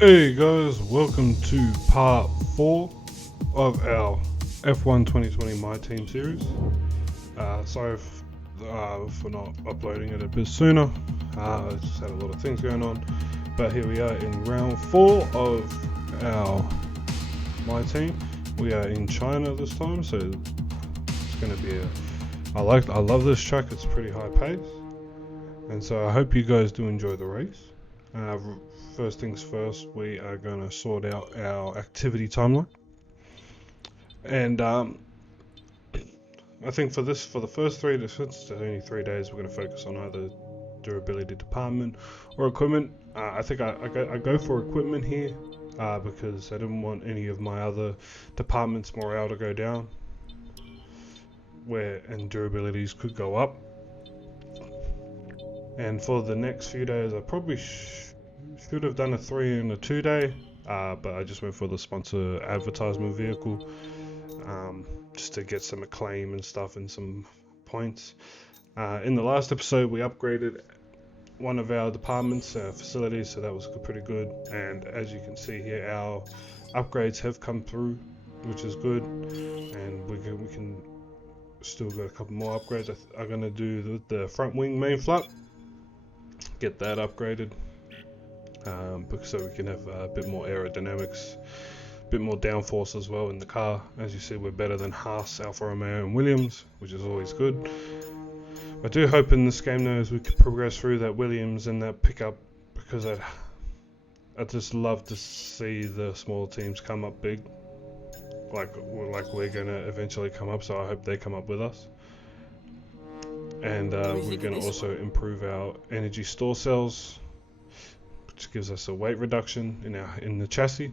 Hey guys, welcome to part 4 of our F1 2020 My Team series. Sorry for not uploading it a bit sooner. I just had a lot of things going on. But here we are in round 4 of our My Team. We are in China this time, so it's going to be I love this track. It's pretty high pace, and so I hope you guys do enjoy the race. First things first, we are going to sort out our activity timeline, and I think for the first 3 days, since it's only 3 days, we're going to focus on either durability department or equipment. I think I go for equipment here because I didn't want any of my other departments' morale to go down, and durabilities could go up. And for the next few days, I probably should have done a 3 and a 2 day, but I just went for the sponsor advertisement vehicle just to get some acclaim and stuff and some points. In the last episode, we upgraded one of our departments, facilities, so that was pretty good. And as you can see here, our upgrades have come through, which is good, and we can still got a couple more upgrades. I'm going to do the front wing main flap, get that upgraded, so we can have a bit more aerodynamics, a bit more downforce as well in the car. As you see, we're better than Haas, Alfa Romeo and Williams, which is always good. I do hope in this game though, as we can progress through that Williams and that pickup, because I just love to see the small teams come up big, like we're gonna eventually come up. So I hope they come up with us. And we're going to also improve our energy store cells, which gives us a weight reduction in the chassis.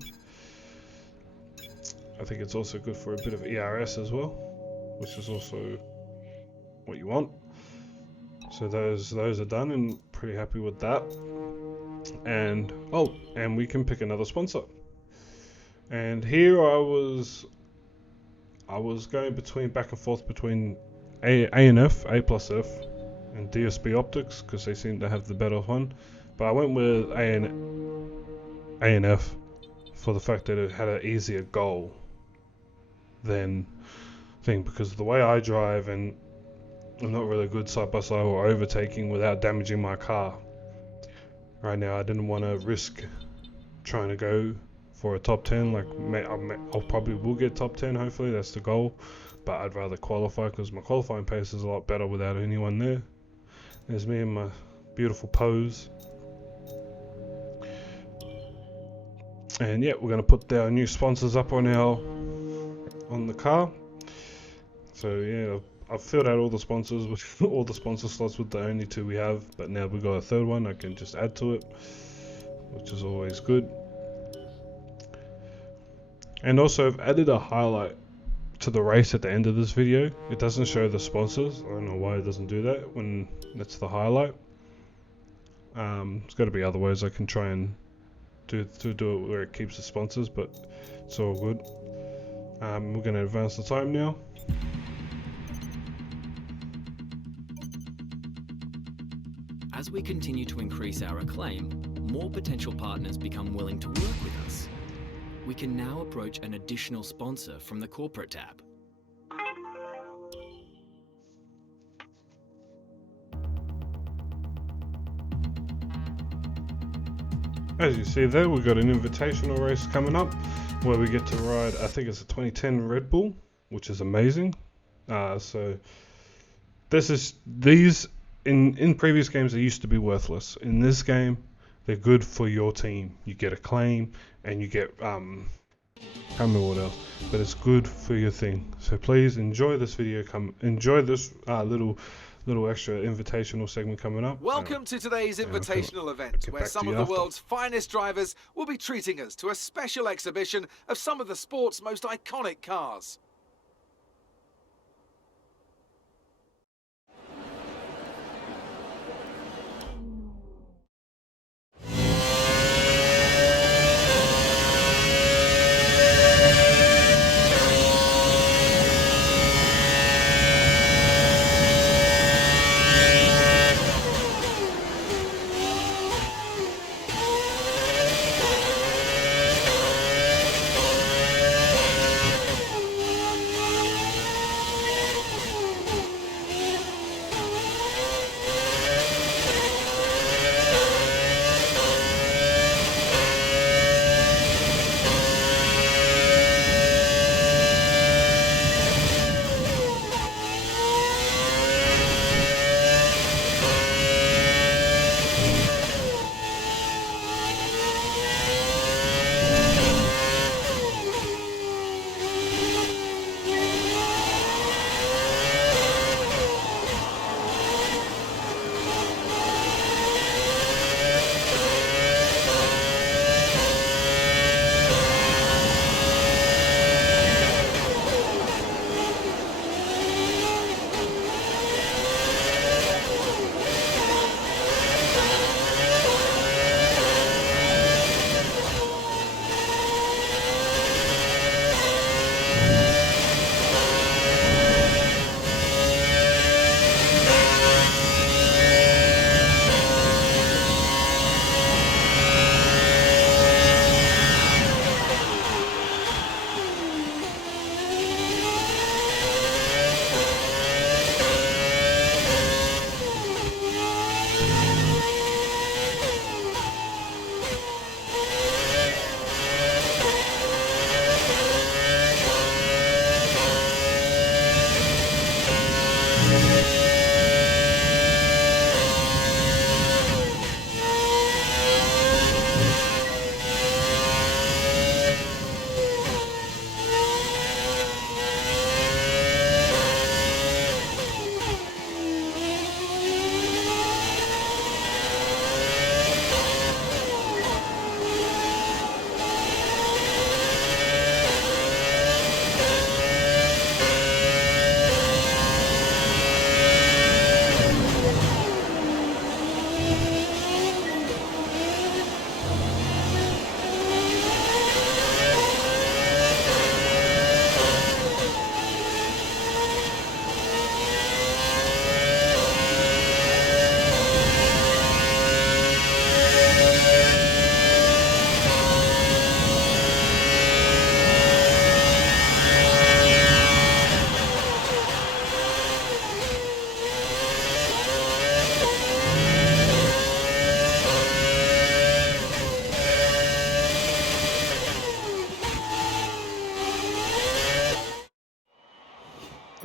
I think it's also good for a bit of ERS as well, which is also what you want. So those are done, and pretty happy with that. And we can pick another sponsor. And here I was going back and forth between A plus F and DSB Optics, because they seem to have the better one, but I went with A and F for the fact that it had an easier goal than thing, because the way I drive, and I'm not really good side by side or overtaking without damaging my car. Right now I didn't want to risk trying to go for a top 10. I'll probably will get top 10, hopefully that's the goal, but I'd rather qualify, because my qualifying pace is a lot better without anyone there. There's me and my beautiful pose. And yeah, we're going to put our new sponsors up on the car. So yeah, I've filled out all the sponsors with all the sponsor slots with the only 2 we have, but now we've got a 3rd one I can just add to it, which is always good. And also I've added a highlight to the race at the end of this video. It doesn't show the sponsors. I don't know why it doesn't do that when that's the highlight. There's got to be other ways I can try and do it where it keeps the sponsors, but it's all good. We're going to advance the time now. As we continue to increase our acclaim, more potential partners become willing to work with us. We can now approach an additional sponsor from the corporate tab. As you see there, we've got an invitational race coming up where we get to ride, I think it's a 2010 Red Bull, which is amazing. So these in previous games they used to be worthless. In this game, they're good for your team. You get acclaim and you get I can't remember what else, but it's good for your thing. So please enjoy this video. Enjoy this little extra invitational segment coming up. Welcome to today's invitational event, where some of the world's finest drivers will be treating us to a special exhibition of some of the sport's most iconic cars.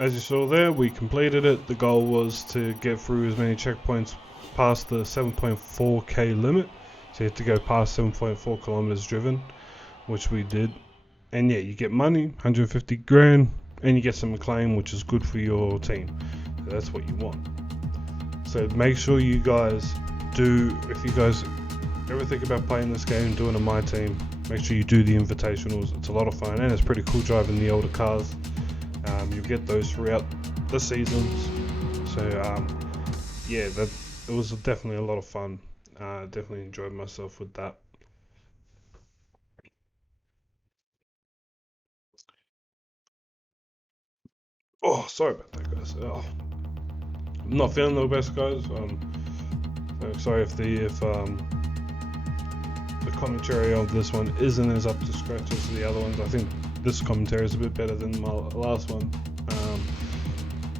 as you saw there, we completed it. The goal was to get through as many checkpoints past the 7.4k limit. So you had to go past 7.4 kilometers driven, which we did. And yeah, you get money, 150 grand, and you get some acclaim, which is good for your team. So that's what you want. So make sure you guys do, if you guys ever think about playing this game, doing a My Team, make sure you do the invitationals. It's a lot of fun, and it's pretty cool driving the older cars. You get those throughout the seasons. So yeah, it was definitely a lot of fun. Definitely enjoyed myself with that. Oh, sorry about that, guys. Oh, I'm not feeling the best, guys. Sorry if the commentary of this one isn't as up to scratch as the other ones. I think this commentary is a bit better than my last one.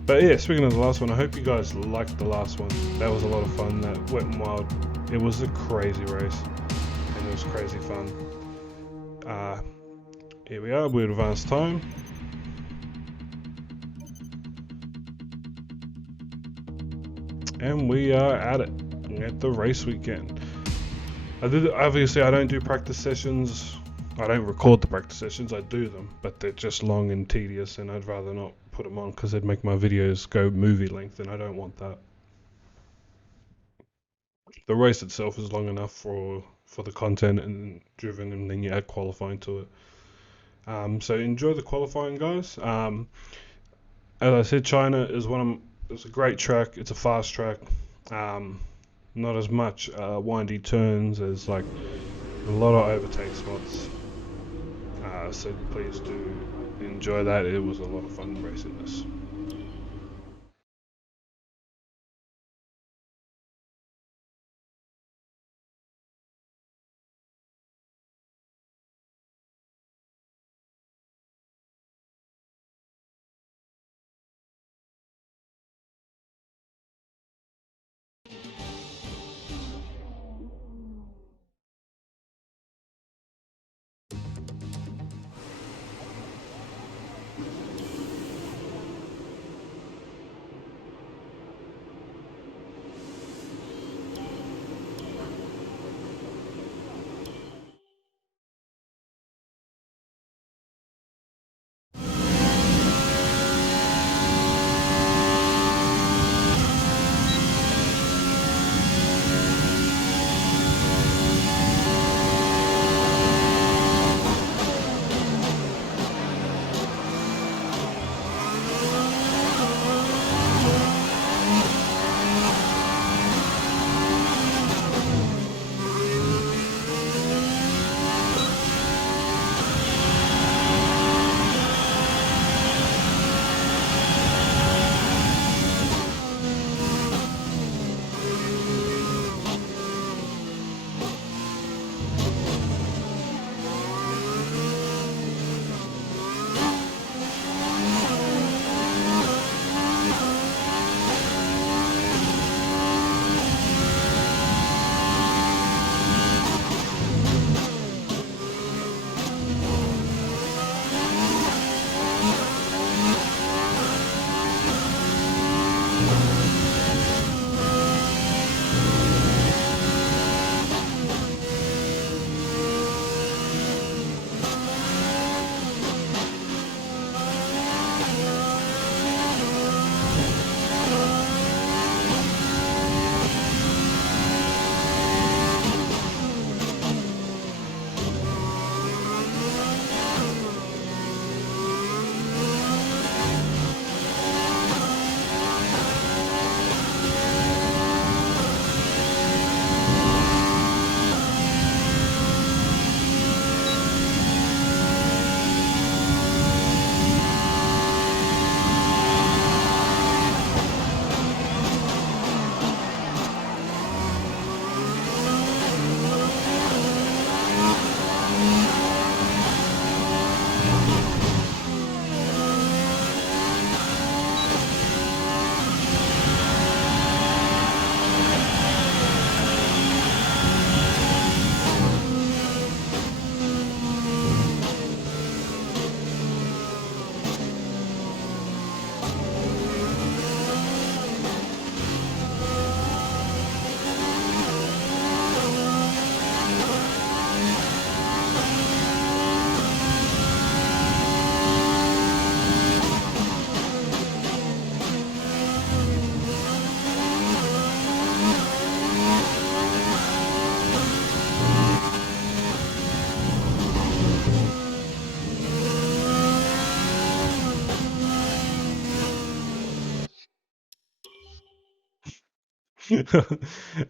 But yeah, speaking of the last one, I hope you guys liked the last one. That was a lot of fun. That Wet n Wild. It was a crazy race, and it was crazy fun. Here we are. We're at advanced time. And we are at it, at the race weekend. Obviously, I don't do practice sessions. I don't record the practice sessions. I do them, but they're just long and tedious, and I'd rather not put them on because they'd make my videos go movie length, and I don't want that. The race itself is long enough for the content and driven, and then you add qualifying to it. So enjoy the qualifying, guys. As I said, China is it's a great track. It's a fast track. Not as much windy turns as like a lot of overtake spots. So please do enjoy that. It was a lot of fun racing this.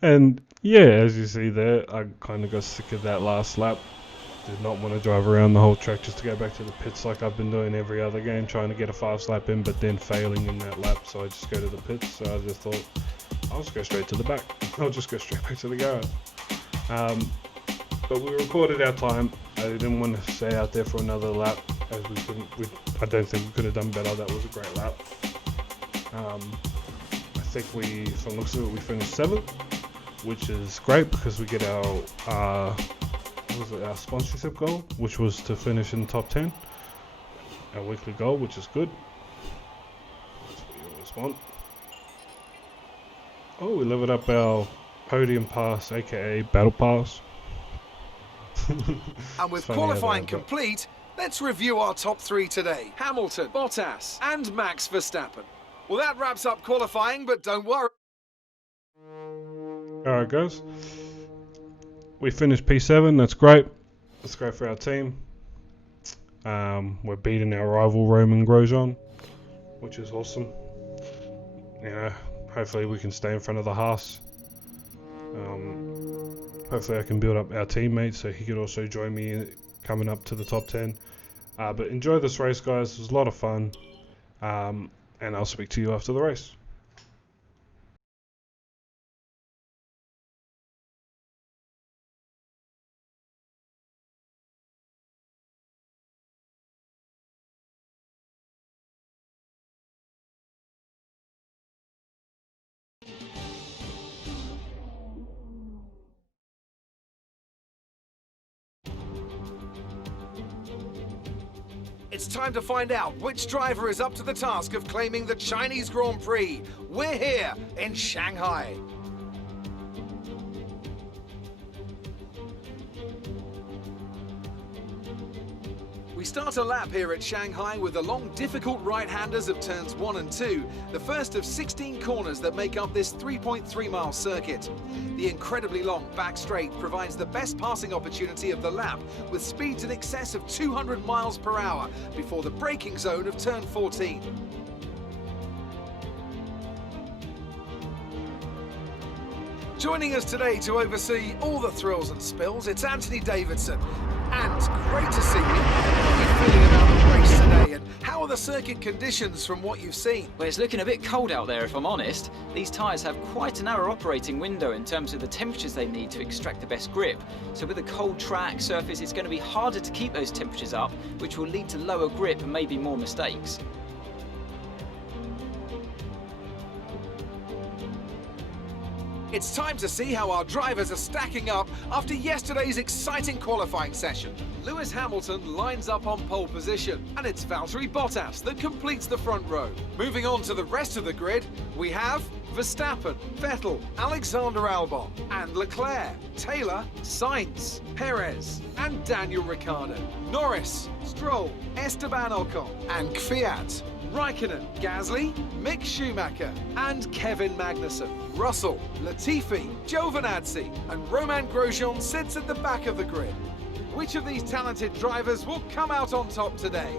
And yeah, as you see there, I kind of got sick of that last lap. Did not want to drive around the whole track just to go back to the pits like I've been doing every other game, trying to get a fast lap in, but then failing in that lap. So I just go to the pits. So I just thought, I'll just go straight to the back. I'll just go straight back to the garage. But we recorded our time. I didn't want to stay out there for another lap, as we couldn't. I don't think we could have done better. That was a great lap. I think from looks of it, we finished 7th, which is great because we get our our sponsorship goal, which was to finish in top 10. Our weekly goal, which is good. That's what you always want. Oh, we leveled up our podium pass, aka battle pass. And with qualifying complete, let's review our top 3 today. Hamilton, Bottas, and Max Verstappen. Well, that wraps up qualifying, but don't worry. Alright guys, we finished P7, that's great. That's great for our team. We're beating our rival Roman Grosjean, which is awesome. You know, hopefully we can stay in front of the Haas. Hopefully I can build up our teammates so he could also join me coming up to the top 10. But enjoy this race guys, it was a lot of fun. And I'll speak to you after the race. It's time to find out which driver is up to the task of claiming the Chinese Grand Prix. We're here in Shanghai. We start a lap here at Shanghai with the long, difficult right-handers of turns 1 and 2, the first of 16 corners that make up this 3.3-mile circuit. The incredibly long back straight provides the best passing opportunity of the lap, with speeds in excess of 200 miles per hour before the braking zone of turn 14. Joining us today to oversee all the thrills and spills, it's Anthony Davidson. And great to see you. How are you feeling about the race today, and how are the circuit conditions from what you've seen? Well, it's looking a bit cold out there, if I'm honest. These tyres have quite a narrow operating window in terms of the temperatures they need to extract the best grip. So with a cold track surface, it's going to be harder to keep those temperatures up, which will lead to lower grip and maybe more mistakes. It's time to see how our drivers are stacking up after yesterday's exciting qualifying session. Lewis Hamilton lines up on pole position, and it's Valtteri Bottas that completes the front row. Moving on to the rest of the grid, we have Verstappen, Vettel, Alexander Albon, and Leclerc, Taylor, Sainz, Perez, and Daniel Ricciardo, Norris, Stroll, Esteban Ocon, and Kvyat, Raikkonen, Gasly, Mick Schumacher, and Kevin Magnussen. Russell, Latifi, Giovinazzi, and Roman Grosjean sits at the back of the grid. Which of these talented drivers will come out on top today?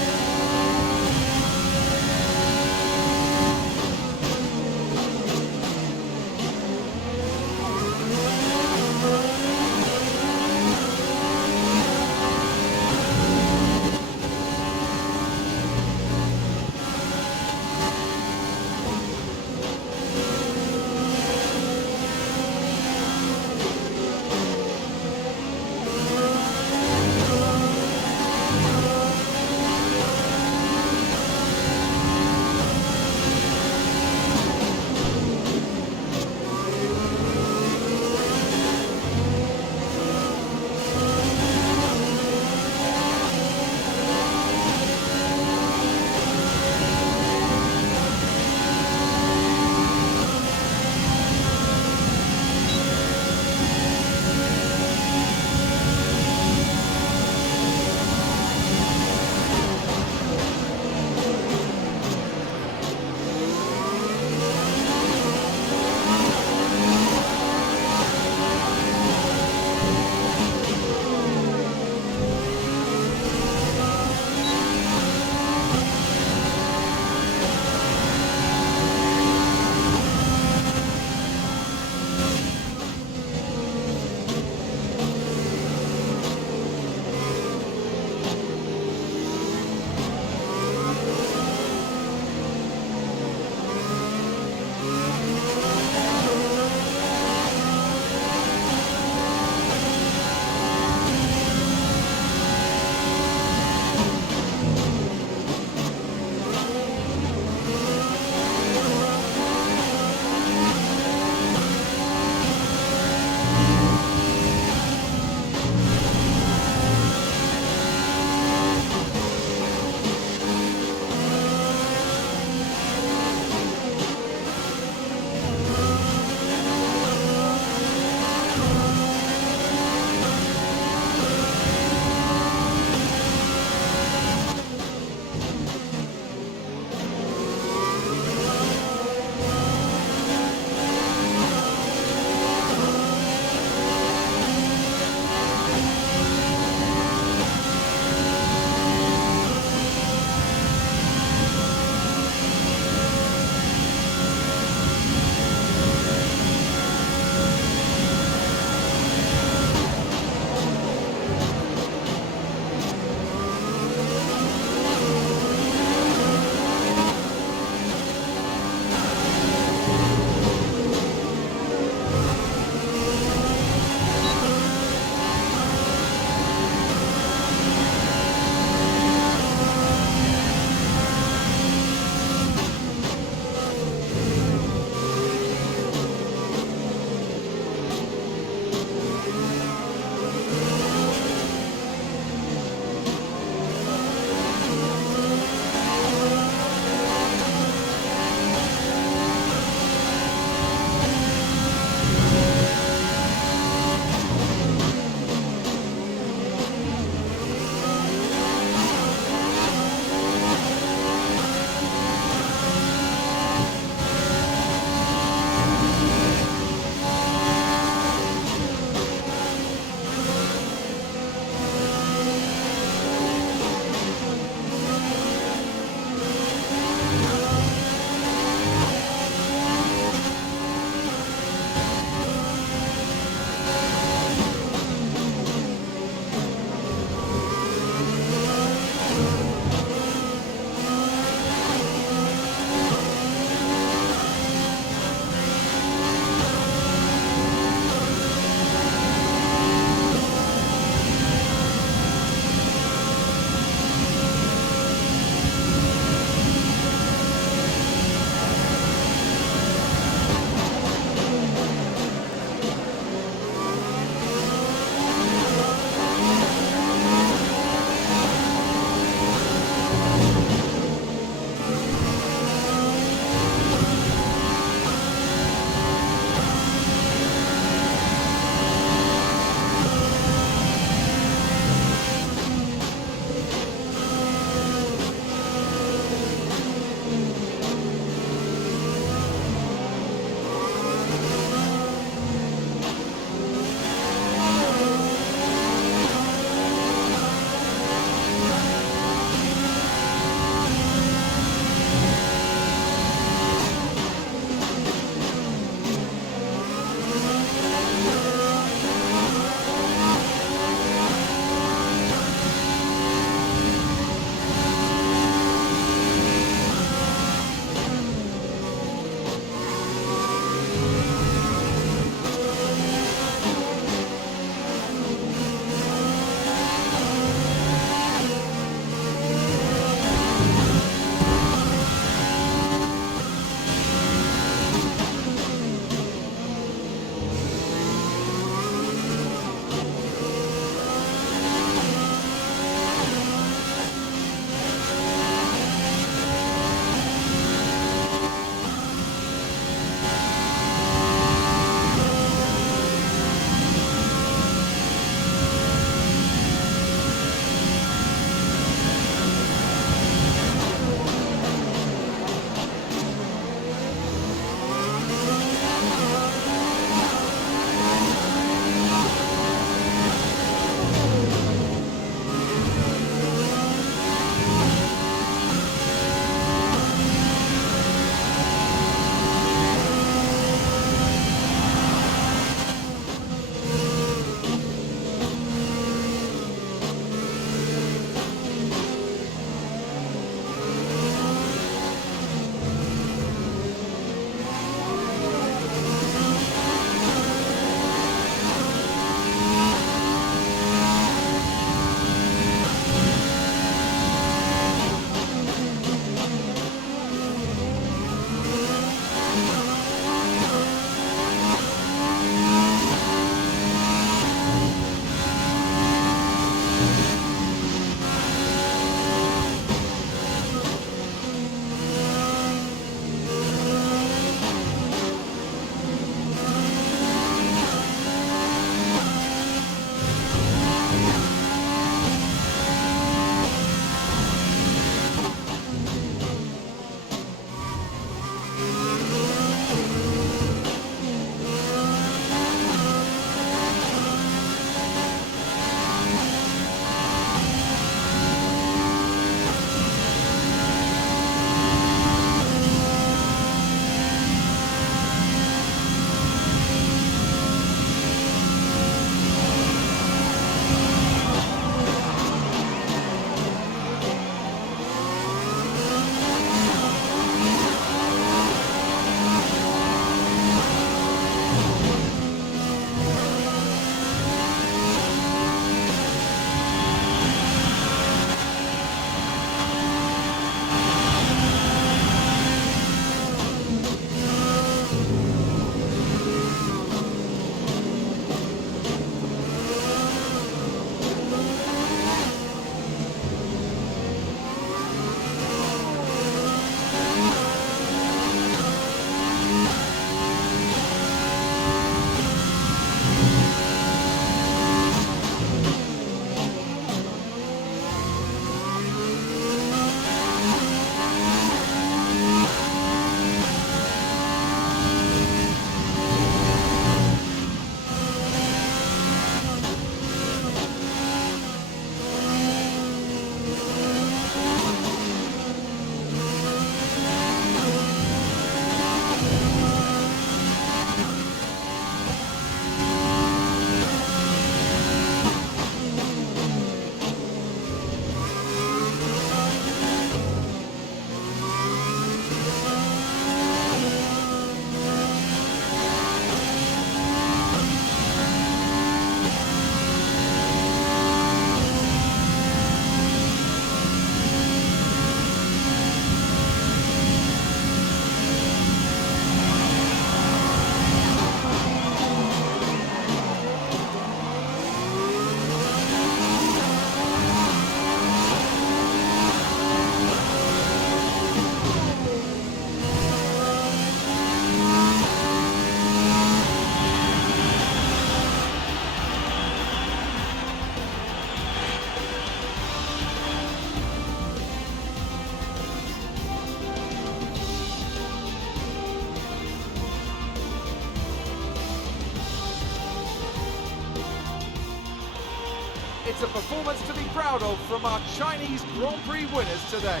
It's a performance to be proud of from our Chinese Grand Prix winners today.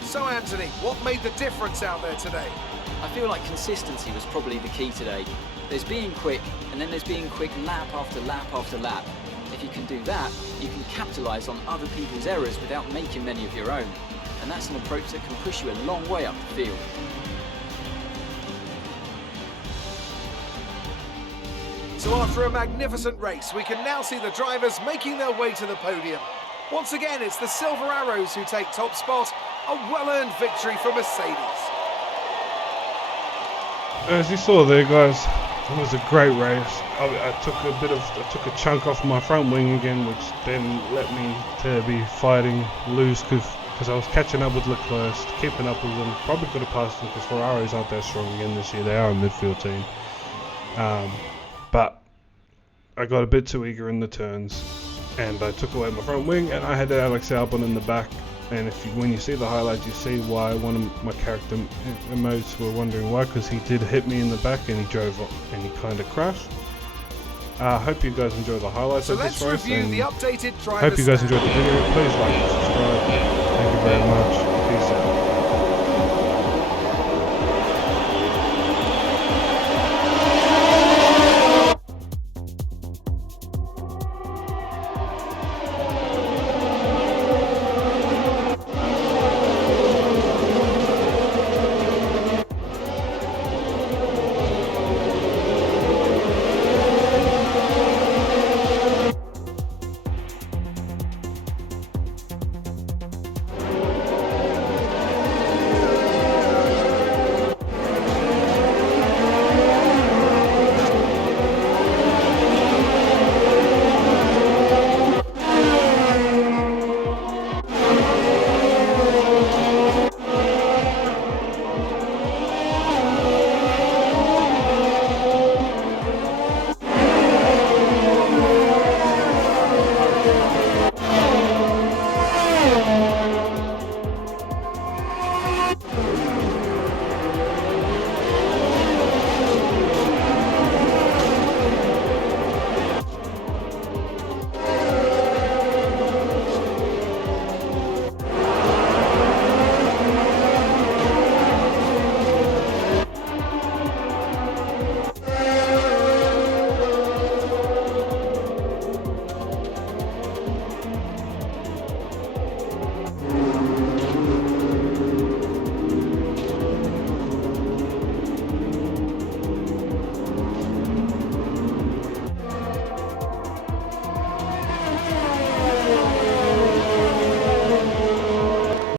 So Anthony, what made the difference out there today? I feel like consistency was probably the key today. There's being quick, and then there's being quick lap after lap after lap. If you can do that, you can capitalise on other people's errors without making many of your own. And that's an approach that can push you a long way up the field. So after a magnificent race, we can now see the drivers making their way to the podium. Once again, it's the Silver Arrows who take top spot, a well-earned victory for Mercedes. As you saw there, guys, it was a great race. I took a chunk off my front wing again, which then let me to be fighting loose because I was catching up with Leclerc, keeping up with them. Probably could have passed them because Ferraris aren't that strong again this year. They are a midfield team. But I got a bit too eager in the turns, and I took away my front wing, and I had Alex Albon in the back. And when you see the highlights, you see why one of my character emotes were wondering why, because he did hit me in the back and he drove up and he kind of crashed. I hope you guys enjoyed the highlights of this race. So let's review the updated driver hope you guys enjoyed the video. Please like and subscribe. Thank you very much.